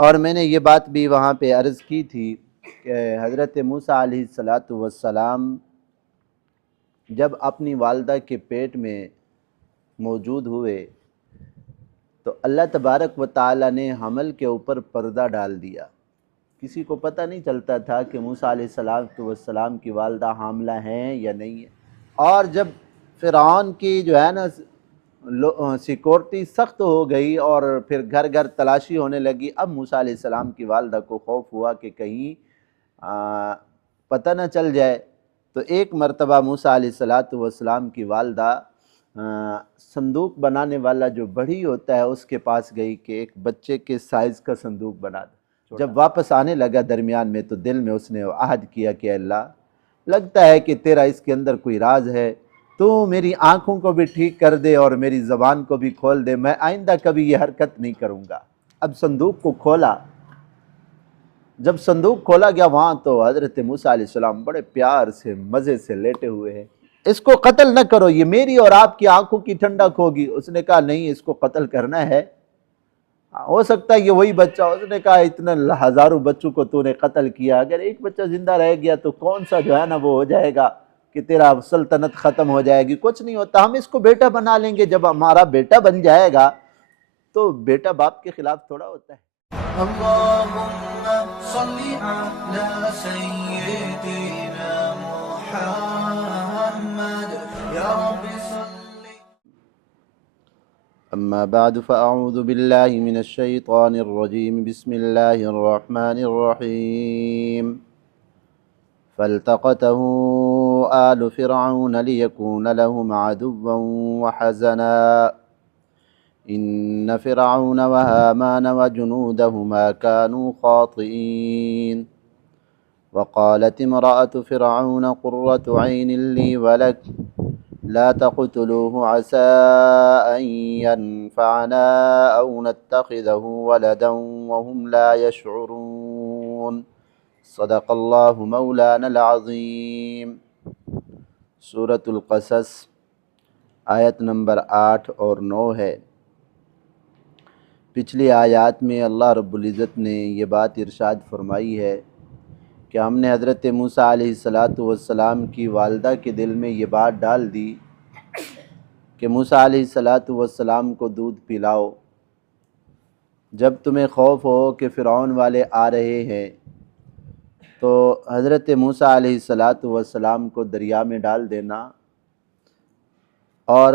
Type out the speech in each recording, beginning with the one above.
اور میں نے یہ بات بھی وہاں پہ عرض کی تھی کہ حضرت موسیٰ علیہ السلام جب اپنی والدہ کے پیٹ میں موجود ہوئے تو اللہ تبارک و تعالی نے حمل کے اوپر پردہ ڈال دیا۔ کسی کو پتہ نہیں چلتا تھا کہ موسیٰ علیہ السلام کی والدہ حاملہ ہیں یا نہیں ہیں۔ اور جب فرعون کی جو ہے نا سیکورٹی سخت ہو گئی اور پھر گھر گھر تلاشی ہونے لگی، اب موسیٰ علیہ السلام کی والدہ کو خوف ہوا کہ کہیں پتہ نہ چل جائے، تو ایک مرتبہ موسیٰ علیہ السلام کی والدہ صندوق بنانے والا جو بڑھی ہوتا ہے اس کے پاس گئی کہ ایک بچے کے سائز کا صندوق بنا دے۔ جب واپس آنے لگا درمیان میں تو دل میں اس نے عہد کیا کہ اللہ لگتا ہے کہ تیرا اس کے اندر کوئی راز ہے، تو میری آنکھوں کو بھی ٹھیک کر دے اور میری زبان کو بھی کھول دے، میں آئندہ کبھی یہ حرکت نہیں کروں گا۔ اب صندوق کو کھولا، جب صندوق کھولا گیا وہاں تو حضرت موسیٰ علیہ السلام بڑے پیار سے مزے سے لیٹے ہوئے ہیں۔ اس کو قتل نہ کرو، یہ میری اور آپ کی آنکھوں کی ٹھنڈک ہوگی۔ اس نے کہا نہیں، اس کو قتل کرنا ہے، ہو سکتا ہے یہ وہی بچہ۔ اس نے کہا اتنے ہزاروں بچوں کو تو نے قتل کیا، اگر ایک بچہ زندہ رہ گیا تو کون سا جو ہے نا وہ ہو جائے گا کہ تیرا سلطنت ختم ہو جائے گی، کچھ نہیں ہوتا، ہم اس کو بیٹا بنا لیں گے۔ جب ہمارا بیٹا بن جائے گا تو بیٹا باپ کے خلاف تھوڑا ہوتا ہے۔ اللهم صل على سيدنا محمد يا رب صل. اما بعد فاعوذ باللہ من الشیطان الرجیم، بسم اللہ الرحمن الرحیم۔ فالتقطه آل فرعون ليكون لهم عدوا وحزنا إن فرعون وهامان وجنودهما كانوا خاطئين وقالت امرأة فرعون قرة عين لي ولك لا تقتلوه عسى أن ينفعنا أو نتخذه ولدا وهم لا يشعرون صدق اللہ مولانا العظیم۔ سورۃ القصص آیت نمبر 8 اور 9 ہے۔ پچھلی آیات میں اللہ رب العزت نے یہ بات ارشاد فرمائی ہے کہ ہم نے حضرت موسیٰ علیہ السلام کی والدہ کے دل میں یہ بات ڈال دی کہ موسیٰ علیہ السلام کو دودھ پلاؤ، جب تمہیں خوف ہو کہ فرعون والے آ رہے ہیں تو حضرت موسیٰ علیہ السلام کو دریا میں ڈال دینا اور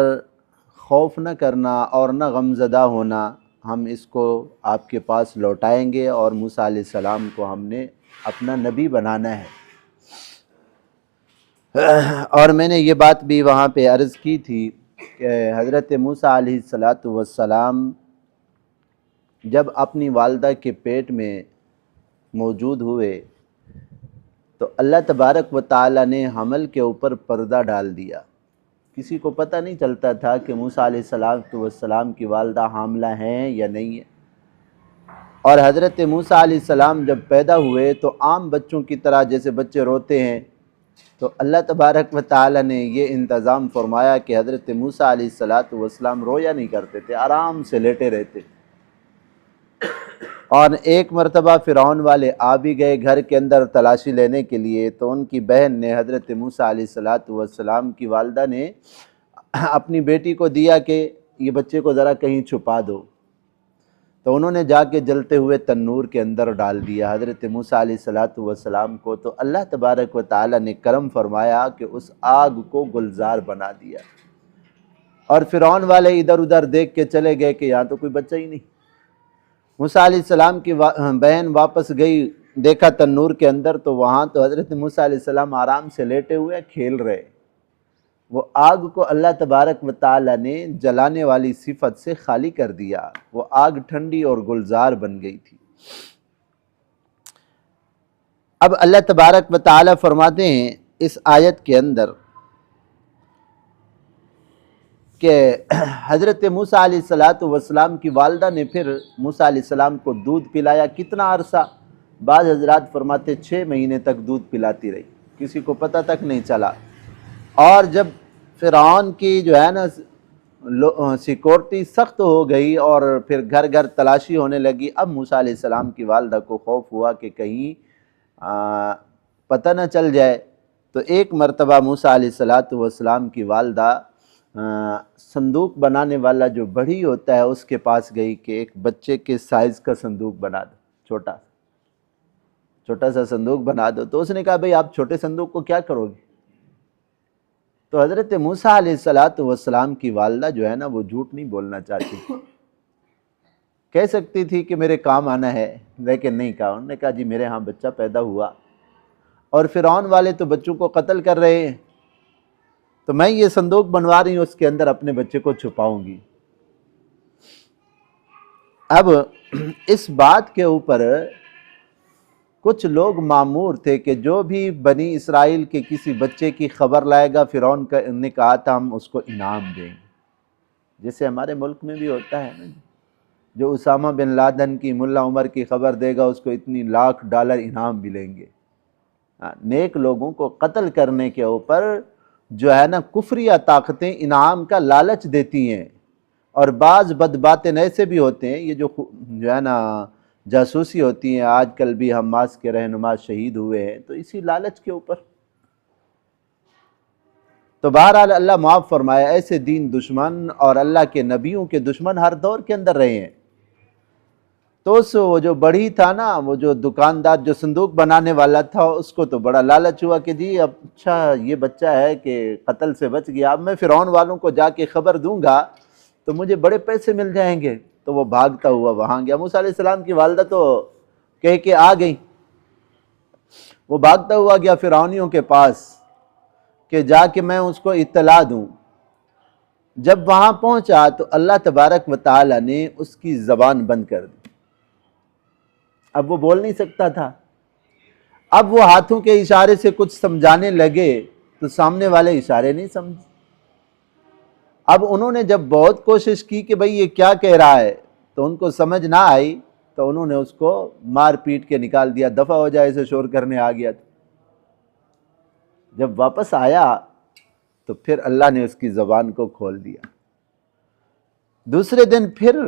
خوف نہ کرنا اور نہ غمزدہ ہونا، ہم اس کو آپ کے پاس لوٹائیں گے اور موسیٰ علیہ السلام کو ہم نے اپنا نبی بنانا ہے۔ اور میں نے یہ بات بھی وہاں پہ عرض کی تھی کہ حضرت موسیٰ علیہ السلام جب اپنی والدہ کے پیٹ میں موجود ہوئے تو اللہ تبارک و تعالی نے حمل کے اوپر پردہ ڈال دیا۔ کسی کو پتہ نہیں چلتا تھا کہ موسیٰ علیہ السلام کی والدہ حاملہ ہیں یا نہیں ہیں۔ اور حضرت موسیٰ علیہ السلام جب پیدا ہوئے تو عام بچوں کی طرح جیسے بچے روتے ہیں، تو اللہ تبارک و تعالی نے یہ انتظام فرمایا کہ حضرت موسیٰ علیہ السلام رویا نہیں کرتے تھے، آرام سے لیٹے رہتے۔ اور ایک مرتبہ فرعون والے آ بھی گئے گھر کے اندر تلاشی لینے کے لیے، تو ان کی بہن نے حضرت موسیٰ علیہ السلام کی والدہ نے اپنی بیٹی کو دیا کہ یہ بچے کو ذرا کہیں چھپا دو، تو انہوں نے جا کے جلتے ہوئے تنور کے اندر ڈال دیا حضرت موسیٰ علیہ السلام کو، تو اللہ تبارک و تعالی نے کرم فرمایا کہ اس آگ کو گلزار بنا دیا۔ اور فرعون والے ادھر ادھر دیکھ کے چلے گئے کہ یہاں تو کوئی بچہ ہی نہیں۔ موسیٰ علیہ السلام کی بہن واپس گئی، دیکھا تنور کے اندر تو وہاں تو حضرت موسیٰ علیہ السلام آرام سے لیٹے ہوئے کھیل رہے۔ وہ آگ کو اللہ تبارک و تعالی نے جلانے والی صفت سے خالی کر دیا، وہ آگ ٹھنڈی اور گلزار بن گئی تھی۔ اب اللہ تبارک و تعالی فرماتے ہیں اس آیت کے اندر کہ حضرت موسیٰ علیہ السلام کی والدہ نے پھر موسیٰ علیہ السلام کو دودھ پلایا۔ کتنا عرصہ؟ بعض حضرات فرماتے 6 مہینے تک دودھ پلاتی رہی، کسی کو پتہ تک نہیں چلا۔ اور جب فرعون کی جو ہے نا سیکورٹی سخت ہو گئی اور پھر گھر گھر تلاشی ہونے لگی۔ اب موسیٰ علیہ السلام کی والدہ کو خوف ہوا کہ کہیں پتہ نہ چل جائے، تو ایک مرتبہ موسیٰ علیہ السلام کی والدہ صندوق بنانے والا جو بڑھئی ہوتا ہے اس کے پاس گئی کہ ایک بچے کے سائز کا صندوق بنا دو، چھوٹا سا صندوق بنا دو۔ تو اس نے کہا بھئی آپ چھوٹے صندوق کو کیا کرو گے؟ تو حضرت موسیٰ علیہ السلام کی والدہ جو ہے نا وہ جھوٹ نہیں بولنا چاہتی، کہہ سکتی تھی کہ میرے کام آنا ہے، لیکن نہیں کہا۔ انہوں نے کہا جی میرے ہاں بچہ پیدا ہوا اور فرعون والے تو بچوں کو قتل کر رہے ہیں، تو میں یہ صندوق بنوا رہی ہوں، اس کے اندر اپنے بچے کو چھپاؤں گی۔ اب اس بات کے اوپر کچھ لوگ مامور تھے کہ جو بھی بنی اسرائیل کے کسی بچے کی خبر لائے گا، فرعون نے کہا تھا ہم اس کو انعام دیں گے، جیسے ہمارے ملک میں بھی ہوتا ہے نا، جو اسامہ بن لادن کی، ملا عمر کی خبر دے گا اس کو اتنی $1,00,000 انعام ملیں گے۔ نیک لوگوں کو قتل کرنے کے اوپر جو ہے نا کفریہ طاقتیں انعام کا لالچ دیتی ہیں، اور بعض بدباطن ایسے بھی ہوتے ہیں، یہ جو ہے نا جاسوسی ہوتی ہیں، آج کل بھی حماس کے رہنما شہید ہوئے ہیں تو اسی لالچ کے اوپر۔ تو بہرحال اللہ معاف فرمائے، ایسے دین دشمن اور اللہ کے نبیوں کے دشمن ہر دور کے اندر رہے ہیں۔ تو وہ جو بڑھی تھا نا، وہ جو دکاندار جو صندوق بنانے والا تھا، اس کو تو بڑا لالچ ہوا کہ جی اچھا یہ بچہ ہے کہ قتل سے بچ گیا، اب میں فرعون والوں کو جا کے خبر دوں گا تو مجھے بڑے پیسے مل جائیں گے۔ تو وہ بھاگتا ہوا وہاں گیا۔ موسیٰ علیہ السلام کی والدہ تو کہہ کے آ گئی، وہ بھاگتا ہوا گیا فرعونیوں کے پاس کہ جا کے میں اس کو اطلاع دوں۔ جب وہاں پہنچا تو اللہ تبارک و تعالی نے اس کی زبان بند کر دی، اب وہ بول نہیں سکتا تھا۔ اب وہ ہاتھوں کے اشارے سے کچھ سمجھانے لگے تو سامنے والے اشارے نہیں سمجھے۔ اب انہوں نے جب بہت کوشش کی کہ بھئی یہ کیا کہہ رہا ہے تو ان کو سمجھ نہ آئی، تو انہوں نے اس کو مار پیٹ کے نکال دیا، دفع ہو جائے، اسے شور کرنے آ گیا تھا۔ جب واپس آیا تو پھر اللہ نے اس کی زبان کو کھول دیا۔ دوسرے دن پھر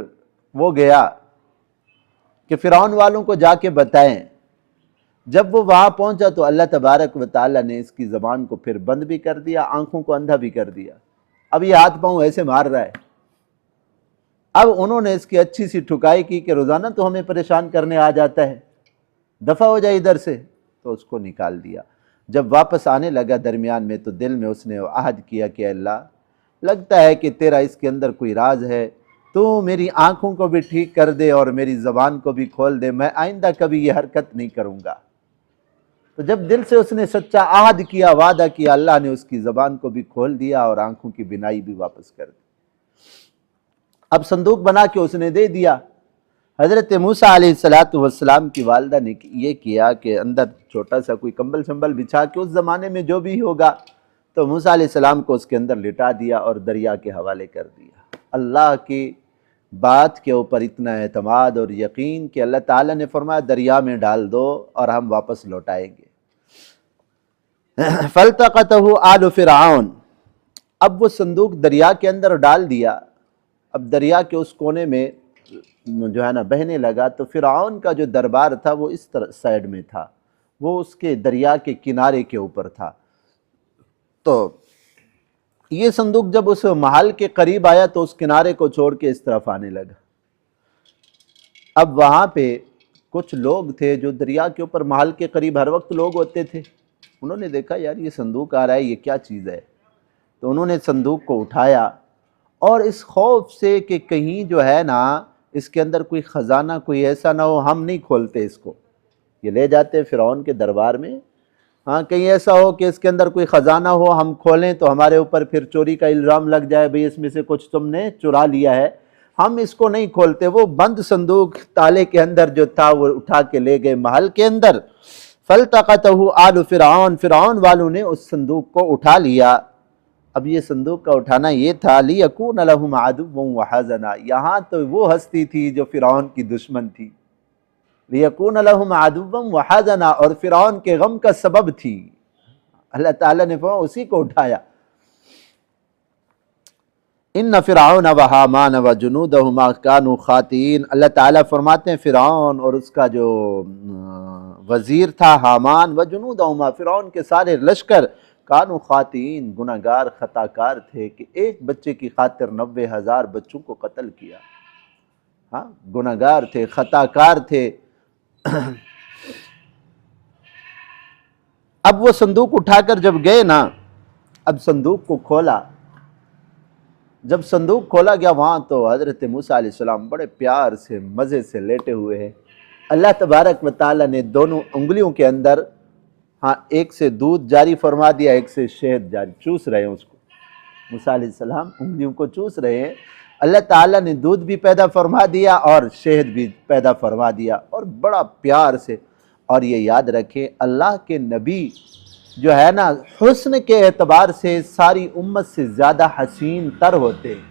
وہ گیا کہ فرعون والوں کو جا کے بتائیں۔ جب وہ وہاں پہنچا تو اللہ تبارک و تعالی نے اس کی زبان کو پھر بند بھی کر دیا، آنکھوں کو اندھا بھی کر دیا۔ اب یہ ہاتھ پاؤں ایسے مار رہا ہے۔ اب انہوں نے اس کی اچھی سی ٹھکائی کی کہ روزانہ تو ہمیں پریشان کرنے آ جاتا ہے، دفع ہو جائے ادھر سے، تو اس کو نکال دیا۔ جب واپس آنے لگا درمیان میں تو دل میں اس نے عہد کیا کہ اللہ لگتا ہے کہ تیرا اس کے اندر کوئی راز ہے، تو میری آنکھوں کو بھی ٹھیک کر دے اور میری زبان کو بھی کھول دے، میں آئندہ کبھی یہ حرکت نہیں کروں گا۔ تو جب دل سے اس نے سچا عہد کیا، وعدہ کیا، اللہ نے اس کی زبان کو بھی کھول دیا اور آنکھوں کی بینائی بھی واپس کر دی۔ اب صندوق بنا کے اس نے دے دیا۔ حضرت موسیٰ علیہ السلام کی والدہ نے یہ کیا کہ اندر چھوٹا سا کوئی کمبل شمبل بچھا کے، اس زمانے میں جو بھی ہوگا، تو موسیٰ علیہ السلام کو اس کے اندر لٹا دیا اور دریا کے حوالے کر دیا۔ اللہ کی بات کے اوپر اتنا اعتماد اور یقین کہ اللہ تعالیٰ نے فرمایا دریا میں ڈال دو اور ہم واپس لوٹائیں گے۔ فَالْتَقَطَهُ آلُ فِرْعَوْنَ، اب وہ صندوق دریا کے اندر ڈال دیا۔ اب دریا کے اس کونے میں جو ہے نا بہنے لگا، تو فرعون کا جو دربار تھا وہ اس سائیڈ میں تھا، وہ اس کے دریا کے کنارے کے اوپر تھا۔ تو یہ صندوق جب اس محل کے قریب آیا تو اس کنارے کو چھوڑ کے اس طرف آنے لگا۔ اب وہاں پہ کچھ لوگ تھے جو دریا کے اوپر محل کے قریب ہر وقت لوگ ہوتے تھے، انہوں نے دیکھا یار یہ صندوق آ رہا ہے، یہ کیا چیز ہے؟ تو انہوں نے صندوق کو اٹھایا، اور اس خوف سے کہ کہیں جو ہے نا اس کے اندر کوئی خزانہ کوئی ایسا نہ ہو، ہم نہیں کھولتے اس کو، یہ لے جاتے فرعون کے دربار میں، ہاں کہیں ایسا ہو کہ اس کے اندر کوئی خزانہ ہو، ہم کھولیں تو ہمارے اوپر پھر چوری کا الزام لگ جائے، بھئی اس میں سے کچھ تم نے چرا لیا ہے، ہم اس کو نہیں کھولتے۔ وہ بند صندوق تالے کے اندر جو تھا وہ اٹھا کے لے گئے محل کے اندر۔ فَالْتَقَطَهُ آلُ فِرْعَوْنَ، فرعون والوں نے اس صندوق کو اٹھا لیا۔ اب یہ صندوق کا اٹھانا یہ تھا لِيَكُونَ لَهُمْ عَدُوًّا وَحَزَنًا، یہاں تو وہ ہستی تھی جو فرعون کی دشمن تھی، لِيَكُونَ لَهُمْ عَدُوًّا وَحَزَنًا، اور فرعون کے غم کا سبب تھی۔ اللہ تعالیٰ نے فرمایا اسی کو اٹھایا۔ ان فرعون و حامان و جنودہما کانوا خاطئین۔ اللہ تعالیٰ فرماتے ہیں فرعون اور اس کا جو وزیر تھا حامان و جنودہما، فرعون کے سارے لشکر، کانوا خاطئین، گناہگار خطا کار تھے کہ ایک بچے کی خاطر 90,000 بچوں کو قتل کیا۔ ہاں، گناہگار تھے، خطا کار تھے۔ اب وہ صندوق اٹھا کر جب گئے نا، اب صندوق کو کھولا، جب صندوق کھولا گیا وہاں تو حضرت موسیٰ علیہ السلام بڑے پیار سے مزے سے لیٹے ہوئے ہیں۔ اللہ تبارک و تعالیٰ نے دونوں انگلیوں کے اندر، ہاں، ایک سے دودھ جاری فرما دیا، ایک سے شہد جاری، چوس رہے ہیں اس کو۔ موسیٰ علیہ السلام انگلیوں کو چوس رہے ہیں، اللہ تعالیٰ نے دودھ بھی پیدا فرما دیا اور شہد بھی پیدا فرما دیا، اور بڑا پیار سے۔ اور یہ یاد رکھیں اللہ کے نبی جو ہے نا حسن کے اعتبار سے ساری امت سے زیادہ حسین تر ہوتے ہیں۔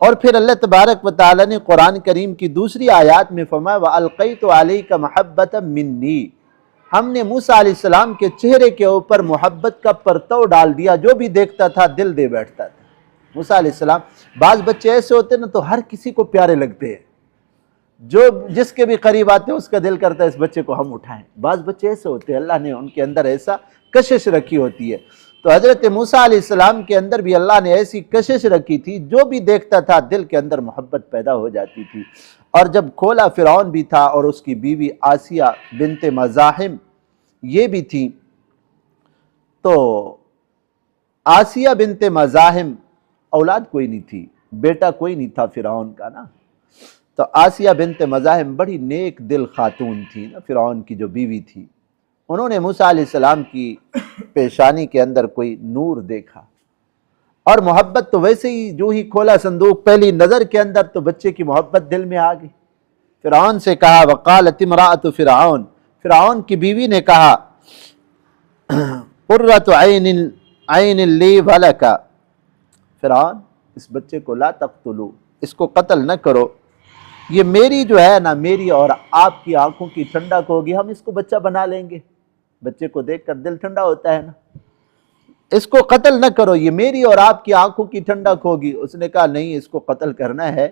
اور پھر اللہ تبارک و تعالیٰ نے قرآن کریم کی دوسری آیات میں فرمایا وَأَلْقَيْتُ عَلَيْكَ مَحَبَّةً مِّنِّي، ہم نے موسیٰ علیہ السلام کے چہرے کے اوپر محبت کا پرتو ڈال دیا، جو بھی دیکھتا تھا دل دے بیٹھتا تھا۔ موسیٰ علیہ السلام، بعض بچے ایسے ہوتے ہیں نا تو ہر کسی کو پیارے لگتے ہیں، جو جس کے بھی قریب آتے ہیں اس کا دل کرتا ہے اس بچے کو ہم اٹھائیں۔ بعض بچے ایسے ہوتے ہیں، اللہ نے ان کے اندر ایسا کشش رکھی ہوتی ہے۔ تو حضرت موسیٰ علیہ السلام کے اندر بھی اللہ نے ایسی کشش رکھی تھی، جو بھی دیکھتا تھا دل کے اندر محبت پیدا ہو جاتی تھی۔ اور جب کھولا فرعون بھی تھا اور اس کی بیوی آسیہ بنت مزاحم یہ بھی تھی، تو آسیہ بنت مزاحم اولاد کوئی نہیں تھی، بیٹا کوئی نہیں تھا فرعون کا نا، تو آسیہ بنت مزاحم بڑی نیک دل خاتون تھی نا، فرعون کی جو بیوی تھی۔ انہوں نے موسیٰ علیہ السلام کی پیشانی کے اندر کوئی نور دیکھا، اور محبت تو ویسے ہی جو ہی کھولا صندوق پہلی نظر کے اندر تو بچے کی محبت دل میں آ گئی۔ فرعون سے کہا وقالت امرأۃ فرعون، فرعون کی بیوی نے کہا قرۃ عین لی ولک، فرعون اس بچے کو لا تقتلو، اس کو قتل نہ کرو، یہ میری جو ہے نا، میری اور آپ کی آنکھوں کی ٹھنڈک ہوگی، ہم اس کو بچہ بنا لیں گے۔ بچے کو دیکھ کر دل ٹھنڈا ہوتا ہے نا، اس کو قتل نہ کرو، یہ میری اور آپ کی آنکھوں کی ٹھنڈک ہوگی۔ اس نے کہا نہیں، اس کو قتل کرنا ہے،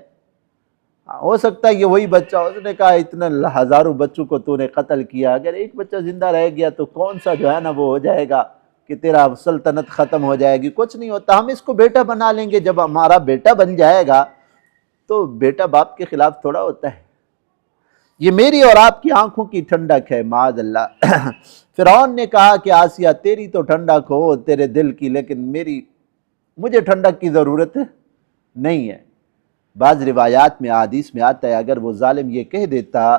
ہو سکتا ہے یہ وہی بچہ۔ اس نے کہا اتنے ہزاروں بچوں کو تو نے قتل کیا، اگر ایک بچہ زندہ رہ گیا تو کون سا جو ہے نا وہ ہو جائے گا کہ تیرا سلطنت ختم ہو جائے گی، کچھ نہیں ہوتا، ہم اس کو بیٹا بنا لیں گے۔ جب ہمارا بیٹا بن جائے گا تو بیٹا باپ کے خلاف تھوڑا ہوتا ہے، یہ میری اور آپ کی آنکھوں کی ٹھنڈک ہے، معاذ اللہ۔ فرعون نے کہا کہ آسیہ تیری تو ٹھنڈک ہو تیرے دل کی، لیکن مجھے ٹھنڈک کی ضرورت نہیں ہے۔ بعض روایات میں احادیث میں آتا ہے اگر وہ ظالم یہ کہہ دیتا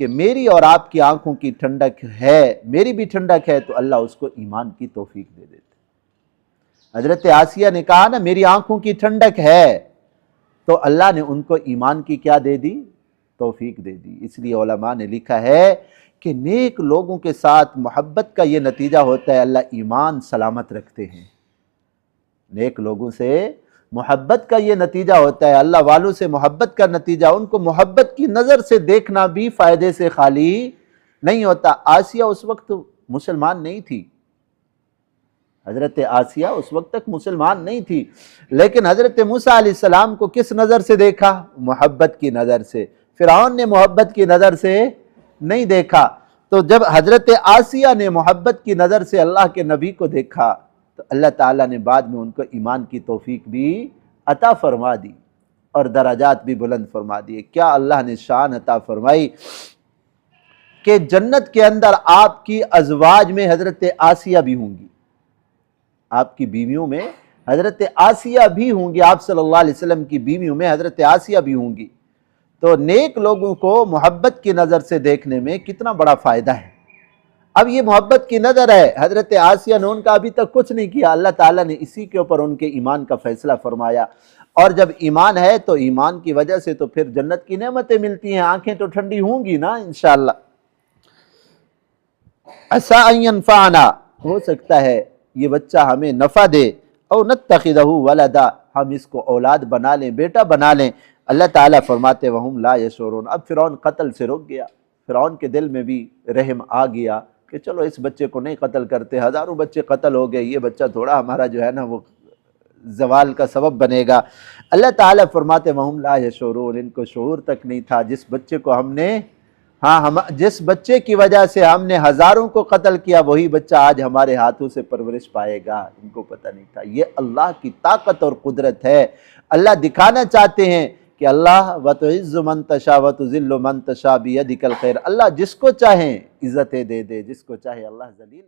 کہ میری اور آپ کی آنکھوں کی ٹھنڈک ہے، میری بھی ٹھنڈک ہے، تو اللہ اس کو ایمان کی توفیق دے دیتے۔ حضرت آسیہ نے کہا نا میری آنکھوں کی ٹھنڈک ہے، تو اللہ نے ان کو ایمان کی کیا دے دی؟ توفیق دے دی۔ اس لیے علماء نے لکھا ہے کہ نیک لوگوں کے ساتھ محبت کا یہ نتیجہ ہوتا ہے اللہ ایمان سلامت رکھتے ہیں۔ نیک لوگوں سے محبت کا یہ نتیجہ ہوتا ہے، اللہ والوں سے محبت کا نتیجہ، ان کو محبت کی نظر سے دیکھنا بھی فائدے سے خالی نہیں ہوتا۔ آسیہ اس وقت مسلمان نہیں تھی، حضرت آسیہ اس وقت تک مسلمان نہیں تھی، لیکن حضرت موسیٰ علیہ السلام کو کس نظر سے دیکھا؟ محبت کی نظر سے۔ فرعون نے محبت کی نظر سے نہیں دیکھا، تو جب حضرت آسیہ نے محبت کی نظر سے اللہ کے نبی کو دیکھا تو اللہ تعالیٰ نے بعد میں ان کو ایمان کی توفیق بھی عطا فرما دی اور درجات بھی بلند فرما دیے۔ کیا اللہ نے شان عطا فرمائی کہ جنت کے اندر آپ کی ازواج میں حضرت آسیہ بھی ہوں گی، آپ کی بیویوں میں حضرت آسیہ بھی ہوں گی، آپ صلی اللہ علیہ وسلم کی بیویوں میں حضرت آسیہ بھی ہوں گی۔ تو نیک لوگوں کو محبت کی نظر سے دیکھنے میں کتنا بڑا فائدہ ہے۔ اب یہ محبت کی نظر ہے، حضرت آسیہ نے ان کا ابھی تک کچھ نہیں کیا، اللہ تعالیٰ نے اسی کے اوپر ان کے ایمان کا فیصلہ فرمایا، اور جب ایمان ہے تو ایمان کی وجہ سے تو پھر جنت کی نعمتیں ملتی ہیں، آنکھیں تو ٹھنڈی ہوں گی نا انشاءاللہ۔ عسیٰ ان ینفعنا، ہو سکتا ہے یہ بچہ ہمیں نفع دے، او نتخذہ ولدا، ہم اس کو اولاد بنا لیں، بیٹا بنا لیں۔ اللہ تعالیٰ فرماتے وہم لا یشعرون، اب فرعون قتل سے رک گیا، فرعون کے دل میں بھی رحم آ گیا کہ چلو اس بچے کو نہیں قتل کرتے، ہزاروں بچے قتل ہو گئے، یہ بچہ تھوڑا ہمارا جو ہے نا وہ زوال کا سبب بنے گا۔ اللہ تعالیٰ فرماتے وہم لا یشعرون، ان کو شعور تک نہیں تھا۔ جس بچے کو ہم نے جس بچے کی وجہ سے ہم نے ہزاروں کو قتل کیا، وہی بچہ آج ہمارے ہاتھوں سے پرورش پائے گا، ان کو پتہ نہیں تھا۔ یہ اللہ کی طاقت اور قدرت ہے۔ اللہ دکھانا چاہتے ہیں کہ اللہ وَتُعِزُّ مَن تَشَاءُ وَتُذِلُّ مَن تَشَاءُ بِيَدِكَ الْخَيْرُ، اللہ جس کو چاہیں عزتیں دے دے، جس کو چاہے اللہ ذلیل